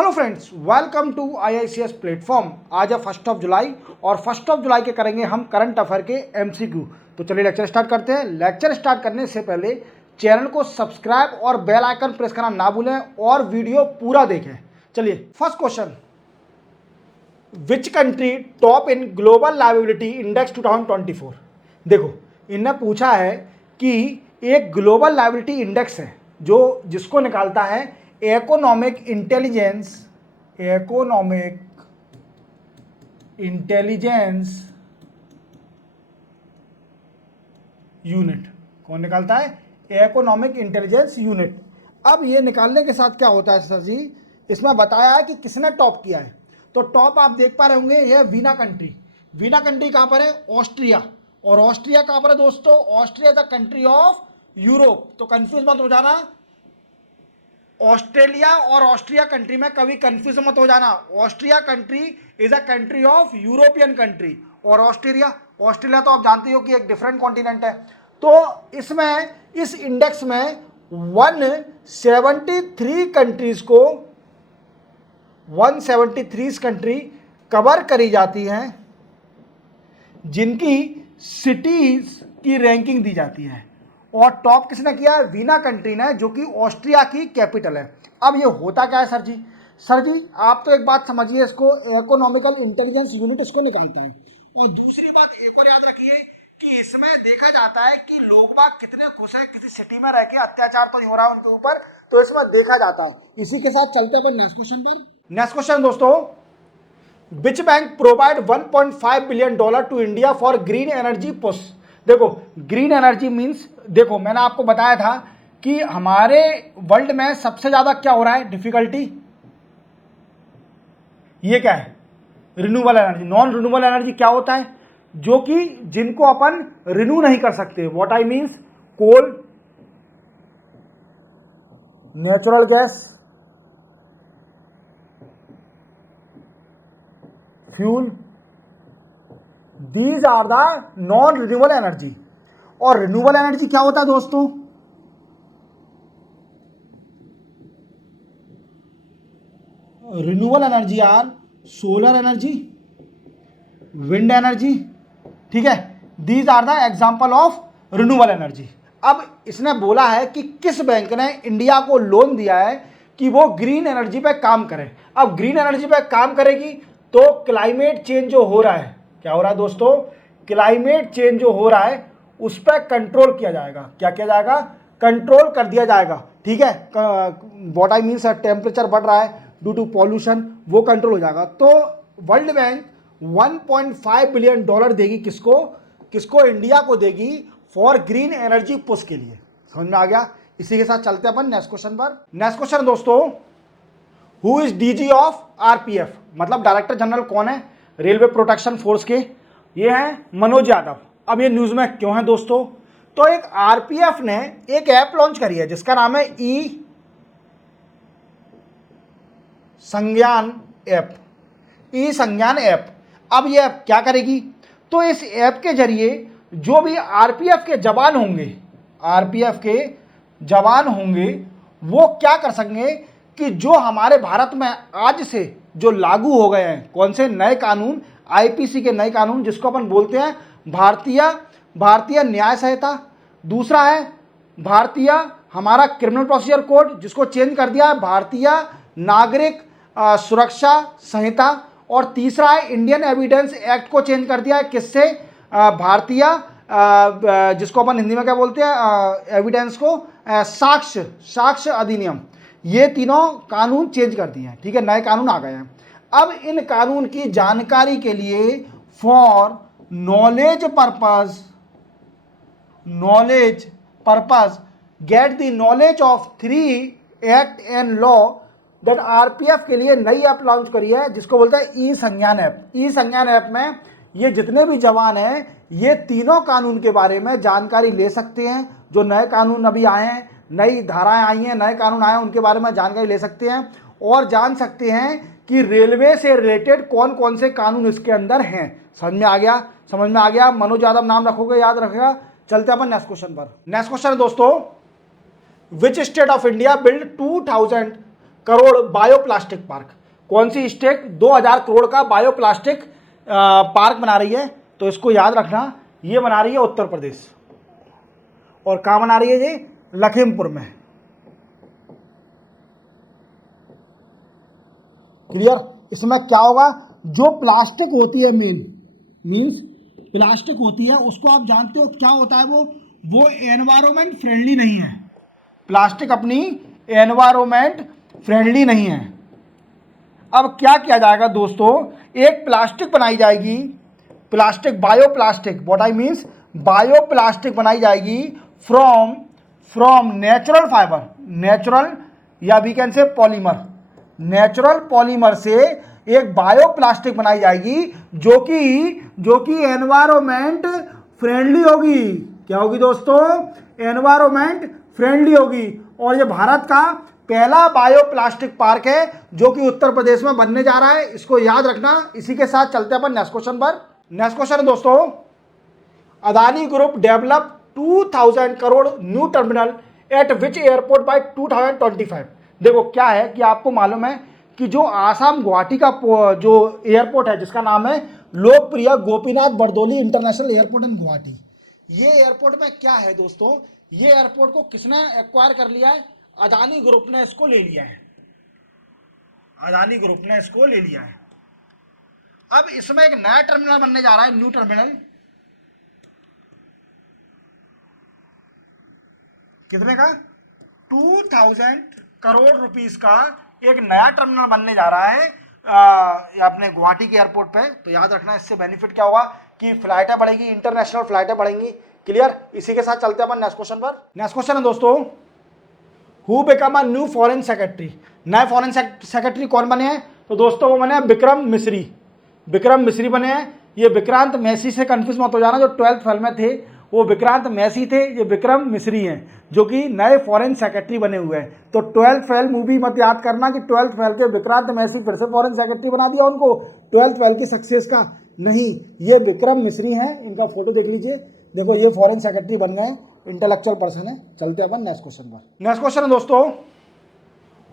Hello friends, welcome to IICS platform. आज है 1 जुलाई और 1 जुलाई के करेंगे हम करंट अफेयर के MCQ। तो चलिए लेक्चर स्टार्ट करते हैं। लेक्चर स्टार्ट करने से पहले चैनल को सब्सक्राइब और बेल आइकन प्रेस करना ना भूलें और वीडियो पूरा देखें। चलिए first question, which country top in global liability index 2024। देखो इनने पूछा है कि एक ग्लोबल लायबिलिटी इंडेक्स है जो जिसको निकालता है इकोनॉमिक इंटेलिजेंस यूनिट। कौन निकालता है? Economic intelligence unit. अब ये निकालने के साथ क्या होता है सर जी, इसमें बताया है कि किसने टॉप किया है। तो टॉप आप देख पा रहे होंगे, यह वीना कंट्री। वीना कंट्री कहां पर है? ऑस्ट्रिया। और ऑस्ट्रिया कहां पर है दोस्तों? Austria the country of Europe. तो कंफ्यूज मत हो जाना, ऑस्ट्रेलिया और ऑस्ट्रिया कंट्री में कभी कंफ्यूज मत हो जाना। Austria country is a country of European country और ऑस्ट्रेलिया तो आप जानते हो कि एक डिफरेंट कॉन्टिनेंट है। तो इसमें इस इंडेक्स में 173 कंट्रीज को 173 कंट्री कवर करी जाती हैं जिनकी सिटीज की रैंकिंग दी जाती है। और टॉप किसने किया है? वीना कंट्री ने, जो कि ऑस्ट्रिया की कैपिटल है। अब ये होता क्या है सर जी? सर जी आप तो एक बात समझिए, इसको इकोनॉमिकल इंटेलिजेंस यूनिट इसको निकालता है। और दूसरी बात एक और याद रखिए कि इसमें देखा जाता है कि लोग बाग कितने खुश हैं, किसी सिटी में रह के अत्याचार तो नहीं हो रहा है उनके ऊपर, तो इसमें देखा जाता है। इसी के साथ चलते हैं नेक्स्ट क्वेश्चन पर। नेक्स्ट क्वेश्चन दोस्तों, which bank provide $1.5 billion to India for green energy push. देखो ग्रीन एनर्जी मींस, देखो मैंने आपको बताया था कि हमारे वर्ल्ड में सबसे ज्यादा क्या हो रहा है डिफिकल्टी, ये क्या है? Renewable energy. Non renewable energy क्या होता है? जो कि जिनको अपन रिन्यू नहीं कर सकते। What I means, coal, natural gas, fuel, these are the non renewable energy. और रिन्यूएबल एनर्जी क्या होता है दोस्तों? Renewable energy are solar energy, wind energy, ठीक है। These are the example of renewable energy. अब इसने बोला है कि किस बैंक ने इंडिया को लोन दिया है कि वो ग्रीन एनर्जी पे काम करे। अब ग्रीन एनर्जी पे काम करेगी तो क्लाइमेट चेंज जो हो रहा है, क्या हो रहा है दोस्तों? क्लाइमेट चेंज जो हो रहा है उस पर कंट्रोल किया जाएगा। क्या किया जाएगा? कंट्रोल कर दिया जाएगा, ठीक है। व्हाट आई मीन्स, टेम्परेचर बढ़ रहा है ड्यू टू पॉल्यूशन, वो कंट्रोल हो जाएगा। तो वर्ल्ड बैंक $1.5 बिलियन देगी किसको? किसको? इंडिया को देगी फॉर ग्रीन एनर्जी पुश के लिए। समझ में आ गया? इसी के साथ चलते हैं अपन नेक्स्ट क्वेश्चन पर। नेक्स्ट क्वेश्चन दोस्तों, who is DG of RPF, मतलब डायरेक्टर जनरल कौन है रेलवे प्रोटेक्शन फोर्स के? ये हैं मनोज यादव। अब ये न्यूज में क्यों है दोस्तों? तो एक RPF ने एक ऐप लॉन्च करी है जिसका नाम है ई संज्ञान ऐप। अब ये ऐप क्या करेगी? तो इस ऐप के जरिए जो भी RPF के जवान होंगे वो क्या कर सकेंगे कि जो हमारे भारत में आज से जो लागू हो गए हैं, कौन से नए कानून, IPC के नए कानून, जिसको अपन बोलते हैं भारतीय न्याय संहिता। दूसरा है भारतीय हमारा क्रिमिनल प्रोसीजर कोड, जिसको चेंज कर दिया है भारतीय नागरिक सुरक्षा संहिता। और तीसरा है इंडियन एविडेंस एक्ट को चेंज कर दिया है, किससे? भारतीय जिसको अपन हिंदी में क्या बोलते हैं, एविडेंस को, साक्ष्य अधिनियम। ये तीनों कानून चेंज कर दिए हैं, ठीक है, नए कानून आ गए हैं। अब इन कानून की जानकारी के लिए for knowledge purpose get the knowledge of 3 act and law that RPF के लिए नई ऐप लॉन्च करी है जिसको बोलते हैं ई संज्ञान ऐप। ई संज्ञान ऐप में ये जितने भी जवान हैं ये तीनों कानून के बारे में जानकारी ले सकते हैं। जो नए कानून अभी आए हैं, नई धाराएं आई हैं, नए कानून आए हैं, उनके बारे में जानकारी ले सकते हैं और जान सकते हैं कि रेलवे से रिलेटेड कौन कौन से कानून इसके अंदर हैं। समझ में आ गया? मनोज यादव नाम रखोगे, याद रखेगा। चलते अपन नेक्स्ट क्वेश्चन पर। नेक्स्ट क्वेश्चन दोस्तों, which state of India build crore bioplastic park. कौन सी स्टेट 2000 करोड़ का बायोप्लास्टिक पार्क बना रही है? तो इसको याद रखना, ये बना रही है उत्तर प्रदेश। और कहाँ बना रही है ये? लखीमपुर में। क्लियर? इसमें क्या होगा, जो प्लास्टिक होती है मीन्स प्लास्टिक होती है, उसको आप जानते हो क्या होता है, वो एनवायरमेंट फ्रेंडली नहीं है। प्लास्टिक अपनी एनवायरमेंट फ्रेंडली नहीं है। अब क्या किया जाएगा दोस्तों, एक प्लास्टिक बनाई जाएगी, plastic bioplastic, what I means bioplastic बनाई जाएगी फ्रॉम नेचुरल फाइबर, नेचुरल या we can say polymer, natural polymer से एक बायोप्लास्टिक बनाई जाएगी जो कि एनवायरमेंट फ्रेंडली होगी। क्या होगी दोस्तों? एनवायरमेंट फ्रेंडली होगी। और ये भारत का पहला बायोप्लास्टिक पार्क है जो कि उत्तर प्रदेश में बनने जा रहा है। इसको याद रखना। इसी के साथ चलते हैं अपन नेक्स्ट क्वेश्चन पर। नेक्स्ट क्वेश्चन है दोस्तों, Adani group develop 2000 crore new terminal at which airport by 2025। देखो क्या है कि आपको मालूम है कि जो आसाम गुवाहाटी का जो एयरपोर्ट है जिसका नाम है लोकप्रिय गोपीनाथ बरदोली इंटरनेशनल एयरपोर्ट इन गुवाहाटी, ये एयरपोर्ट में क्या है दोस्तों, ये एयरपोर्ट को किसने एक्वायर कर लिया है? अदानी ग्रुप ने इसको ले लिया है। अदानी ग्रुप ने इसको ले लिया है। अब इसमें एक नया टर्मिनल बनने जा रहा है, न्यू टर्मिनल। कितने का? 2000 करोड़ रुपीस का एक नया टर्मिनल बनने जा रहा है अपने गुवाहाटी के एयरपोर्ट पे। तो याद रखना, इससे बेनिफिट क्या होगा कि फ्लाइटें बढ़ेगी, इंटरनेशनल फ्लाइटें बढ़ेंगी। क्लियर? इसी के साथ चलते हैं अपन नेक्स्ट क्वेश्चन पर। नेक्स्ट क्वेश्चन है दोस्तों, who become a new foreign secretary. नए फॉरेन सेक्रेटरी कौन बने हैं? तो दोस्तों वो बने हैं विक्रम मिश्री। विक्रम मिश्री बने हैं। ये विक्रांत मैसी से कंफ्यूज मत हो जाना, जो 12th फेल में थे वो विक्रांत मैसी थे, ये विक्रम मिश्री हैं जो कि नए फॉरेन सेक्रेटरी बने हुए हैं। तो 12th फेल मूवी मत याद करना कि 12th फेल के विक्रांत मैसी फिर से फॉरेन सेक्रेटरी बना दिया उनको 12th फेल की सक्सेस का। नहीं, ये विक्रम मिश्री हैं, इनका फोटो देख लीजिए। देखो ये फॉरेन सेक्रेटरी बन गए, इंटेलेक्चुअल पर्सन है। चलते अपन नेक्स्ट क्वेश्चन पर। नेक्स्ट क्वेश्चन है दोस्तों,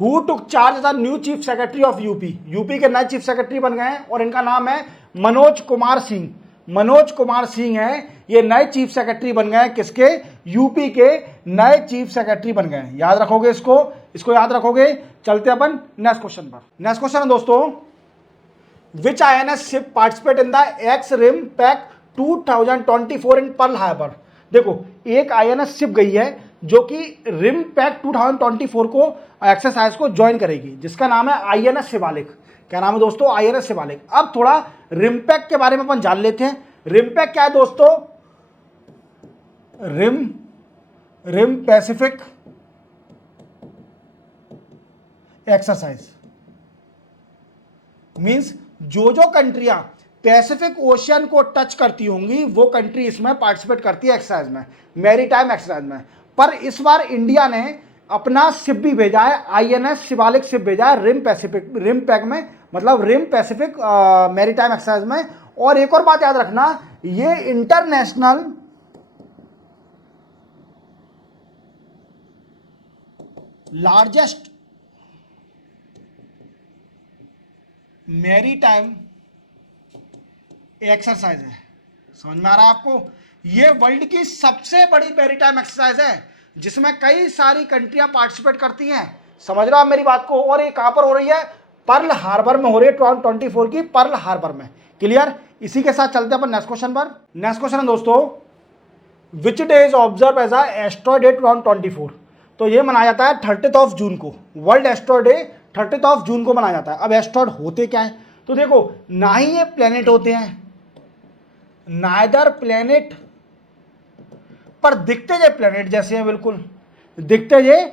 who took charge as the new chief secretary of UP. UP के नए चीफ सेक्रेटरी बन गए हैं और इनका नाम है मनोज कुमार सिंह। मनोज कुमार सिंह हैं, ये नए चीफ सेक्रेटरी बन गए हैं। किसके? यूपी के नए चीफ सेक्रेटरी बन गए हैं। याद रखोगे इसको याद रखोगे। चलते अपन नेक्स्ट क्वेश्चन पर। नेक्स्ट क्वेश्चन है दोस्तों, which INS ship participate in the ex RIMPAC 2024 in Pearl Harbor. देखो एक INS शिप गई है जो कि रिम पैक 2024 को एक्सरसाइज को ज्वाइन करेगी, जिसका नाम है INS शिवालिक। क्या नाम है दोस्तों? INS शिवालिक। अब थोड़ा रिमपैक के बारे में अपन जान लेते हैं। रिमपैक क्या है दोस्तों? रिम पैसिफिक एक्सरसाइज मींस जो कंट्रियां पैसिफिक ओशियन को टच करती होंगी वो कंट्री इसमें पार्टिसिपेट करती है एक्सरसाइज में, मैरीटाइम एक्सरसाइज में। पर इस बार इंडिया ने अपना शिप भी भेजा है, INS शिवालिक शिप भेजा है रिम पैक में, मतलब रिम पैसिफिक मैरीटाइम एक्सरसाइज में। और एक और बात याद रखना, ये इंटरनेशनल लार्जेस्ट मैरीटाइम एक्सरसाइज है। समझ में आ रहा है आपको? ये वर्ल्ड की सबसे बड़ी मैरीटाइम एक्सरसाइज है जिसमें कई सारी कंट्रियां पार्टिसिपेट करती हैं। समझ रहे हो आप मेरी बात को? और ये कहां पर हो रही है? पर्ल हार्बर में हो रही है, 2024 की पर्ल हार्बर में। क्लियर? इसी के साथ चलते हैं अपन नेक्स्ट क्वेश्चन पर। नेक्स्ट क्वेश्चन है दोस्तों, which day is observe as a asteroid day 2024। तो ये मनाया जाता है 30 जून को, वर्ल्ड एस्ट्रॉयड डे 30 जून को मनाया जाता है। अब एस्ट्रॉयड होते क्या है? तो देखो ना ही ये प्लेनेट होते हैं, नाइदर प्लेनेट, पर दिखते ये प्लेनेट जैसे हैं, बिल्कुल दिखते ये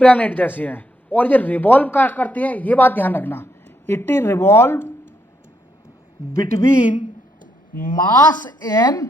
प्लेनेट जैसे हैं। और ये रिवॉल्व करते हैं, ये बात ध्यान रखना, it is revolve between Mars and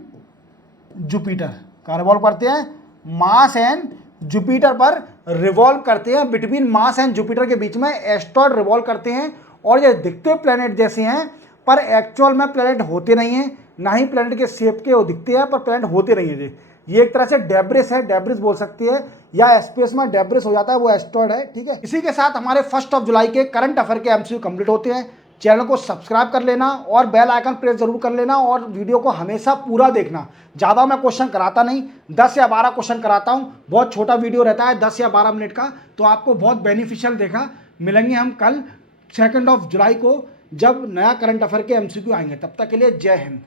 Jupiter. का रिवॉल्व करते हैं? मार्स एंड जुपिटर पर रिवॉल्व करते हैं, बिटवीन मार्स एंड जुपिटर के बीच में एस्ट्रॉयड रिवॉल्व करते हैं। और ये दिखते प्लेनेट जैसे हैं पर एक्चुअल में प्लेनेट होते नहीं हैं, ना ही प्लेनेट के शेप के वो दिखते हैं पर प्लेनेट होते नहीं है। ये एक तरह से डेब्रिस है, डेब्रिस बोल सकती है, या स्पेस में डेब्रिस हो जाता है, वो एस्टेरॉयड है, ठीक है। इसी के साथ हमारे 1 जुलाई के करंट अफेयर के एमसीक्यू कंप्लीट होते हैं। चैनल को सब्सक्राइब कर लेना और बेल आइकन प्रेस जरूर कर लेना, और वीडियो को हमेशा पूरा देखना। ज़्यादा मैं क्वेश्चन कराता नहीं, 10 या 12 क्वेश्चन कराता हूँ, बहुत छोटा वीडियो रहता है 10 या 12 मिनट का, तो आपको बहुत बेनिफिशियल देखा। मिलेंगे हम कल 2 जुलाई को, जब नया करंट अफेयर के एमसीक्यू आएंगे। तब तक के लिए जय हिंद।